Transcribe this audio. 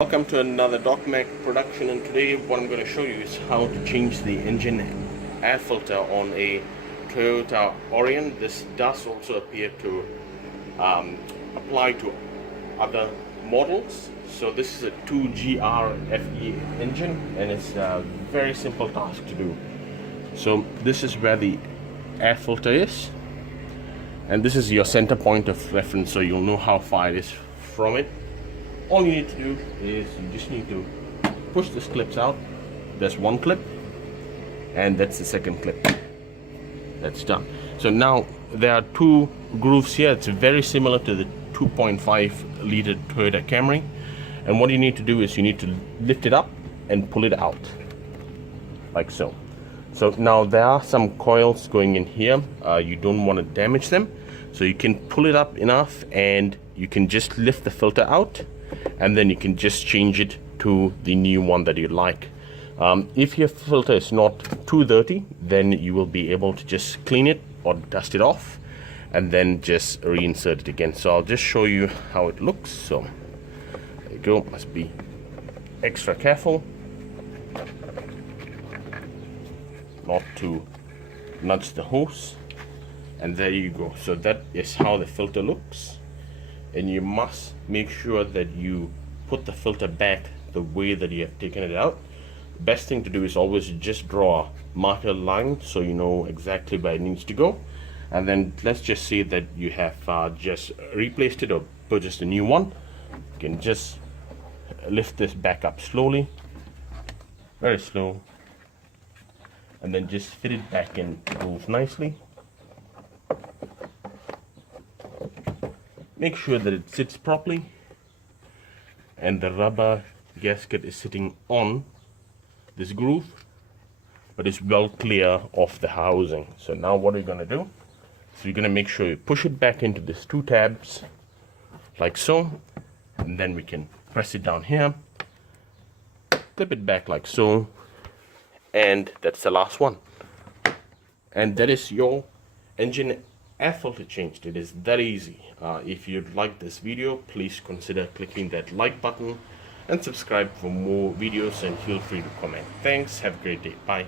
Welcome to another DocMack production, and today what I'm going to show you is how to change the engine air filter on a Toyota Aurion. This does also appear to apply to other models. So this is a 2GR-FE engine, and it's a very simple task to do. So this is where the air filter is, and this is your center point of reference, so you'll know how far it is from it. All you need to do is you just need to push these clips out. There's one clip, and that's the second clip. That's done. So now there are two grooves here. It's very similar to the 2.5 liter Toyota Camry, and what you need to do is you need to lift it up and pull it out like so. So now there are some coils going in here. You don't want to damage them, so you can pull it up enough and you can just lift the filter out, and then you can just change it to the new one that you like. If your filter is not too dirty, then you will be able to just clean it or dust it off and then just reinsert it again. So I'll just show you how it looks. So there you go. Must be extra careful not to nudge the hose, and there you go. So that is how the filter looks, and you must make sure that you put the filter back the way that you have taken it out. The best thing to do is always just draw a marker line so you know exactly where it needs to go, and then let's just say that you have just replaced it or purchased a new one. You can just lift this back up slowly, very slow, and then just fit it back in groove nicely. Make sure that it sits properly and the rubber gasket is sitting on this groove, but it's well clear of the housing. So now what are you going to do? So you're going to make sure you push it back into these two tabs like so, and then we can press it down here, clip it back like so, and that's the last one. And that is your engine air filter changed. It is that easy. If you like this video, please consider clicking that like button and subscribe for more videos, and feel free to comment. Thanks, have a great day, bye.